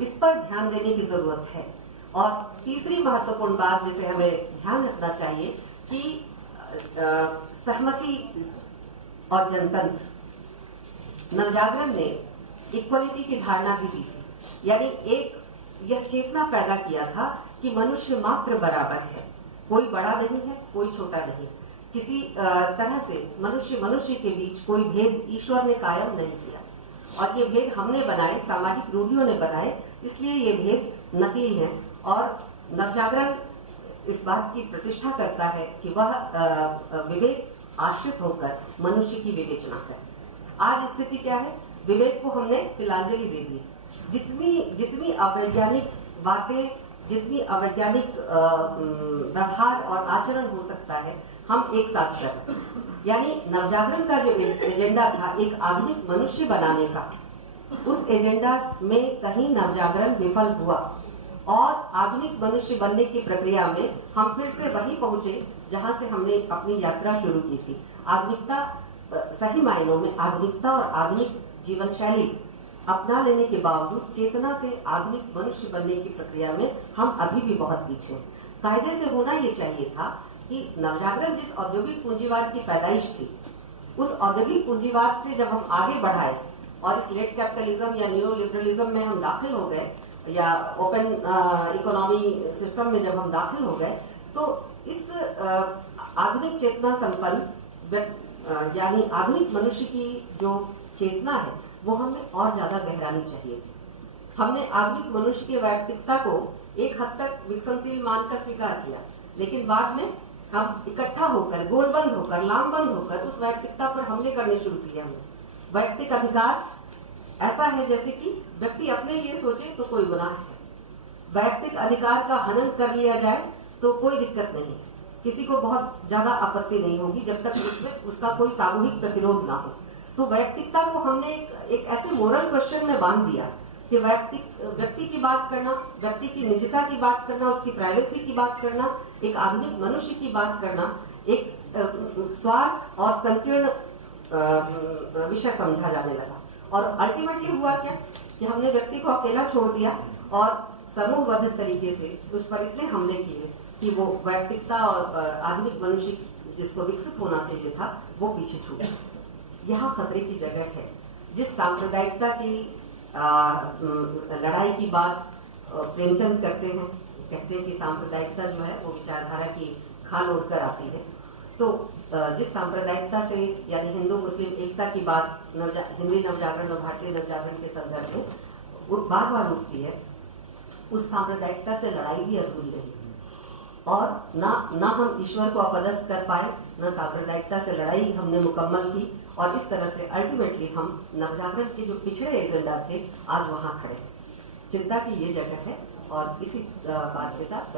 इस पर ध्यान देने की जरूरत है। और तीसरी महत्वपूर्ण बात जिसे हमें ध्यान रखना चाहिए कि सहमति और जनतंत्र नवजागरण ने इक्वलिटी की धारणा भी दी थी, यानी एक यह चेतना पैदा किया था कि मनुष्य मात्र बराबर है, कोई बड़ा नहीं है, कोई छोटा नहीं। किसी तरह से मनुष्य के बीच कोई भेद ईश्वर ने कायम नहीं किया, और ये भेद हमने बनाए, सामाजिक रूढ़ियों ने बनाए, इसलिए ये भेद नकली हैं। और नवजागरण इस बात की प्रतिष्ठा करता है कि वह विवेक आश्रित होकर मनुष्य की विवेचना करे। आज स्थिति क्या है? विवेक को हमने तिलांजलि दे दी। जितनी अवैज्ञानिक बातें, जितनी अवैज्ञानिक व्यवहार और आचरण हो सकता है, हम एक साथ कर रहे हैं। यानी नवजागरण का जो एजेंडा था एक आधुनिक मनुष्य बनाने का, उस एजेंडा में कहीं नवजागरण विफल हुआ और आधुनिक मनुष्य बनने की प्रक्रिया में हम फिर से वहीं पहुंचे जहां से हमने अपनी यात्रा शुरू की थी। आधुनिकता, सही मायनों में आधुनिकता और आधुनिक जीवन शैली अपना लेने के बावजूद चेतना से आधुनिक मनुष्य बनने की प्रक्रिया में हम अभी भी बहुत पीछे हैं। कायदे से होना ये चाहिए था कि नवजागरण जिस औद्योगिक पूंजीवाद की पैदाइश थी, उस औद्योगिक पूंजीवाद से जब हम आगे बढ़ाए और इस लेट कैपिटलिज्म या न्यू लिबरलिज्म में हम दाखिल हो गए, या ओपन इकोनॉमी सिस्टम में जब हम दाखिल हो गए, तो इस आधुनिक चेतना संपन्न यानी आधुनिक मनुष्य की जो चेतना है वो हमें और ज्यादा गहरानी चाहिए थी। हमने आधुनिक मनुष्य की वैयक्तिकता को एक हद तक विकसनशील मानकर स्वीकार किया, लेकिन बाद में हम इकट्ठा होकर, गोलबंद होकर, लामबंद होकर उस वैयक्तिकता पर हमले करने शुरू किए। हमने वैयक्तिक अधिकार ऐसा है जैसे कि व्यक्ति अपने लिए सोचे तो कोई गुनाह है, वैयक्तिक अधिकार का हनन कर लिया जाए तो कोई दिक्कत नहीं है, किसी को बहुत ज्यादा आपत्ति नहीं होगी जब तक उसमें उसका कोई सामूहिक प्रतिरोध ना हो। तो वैयक्तिकता को हमने एक ऐसे मोरल क्वेश्चन में बांध दिया कि व्यक्ति की बात करना, व्यक्ति की निजता की बात करना, उसकी प्राइवेसी की बात करना, एक आधुनिक मनुष्य की बात करना एक स्वार्थ और संकीर्ण विषय समझा जाने लगा। और अल्टीमेटली हुआ क्या कि हमने व्यक्ति को अकेला छोड़ दिया और समूहबद्ध तरीके से उस पर इतने हमले किए कि वो वैयक्तिकता और आधुनिक मनुष्य जिसको विकसित होना चाहिए था वो पीछे छूट गया। यहाँ खतरे की जगह है। जिस सांप्रदायिकता की लड़ाई की बात प्रेमचंद करते हैं, कहते हैं कि सांप्रदायिकता जो है वो विचारधारा की खाल ओढ़कर आती है, तो जिस सांप्रदायिकता से यानी हिंदू मुस्लिम एकता की बात हिंदी नवजागरण और भारतीय नवजागरण के संदर्भ में बार बार उठती है, उस सांप्रदायिकता से लड़ाई भी अधूरी रही और ना हम ईश्वर को अपदस्थ कर पाए, न सांप्रदायिकता से लड़ाई हमने मुकम्मल की, और इस तरह से अल्टीमेटली हम नवजागरण के जो पिछड़े एजेंडा थे आज वहां खड़े हैं। चिंता की ये जगह है और इसी बात के साथ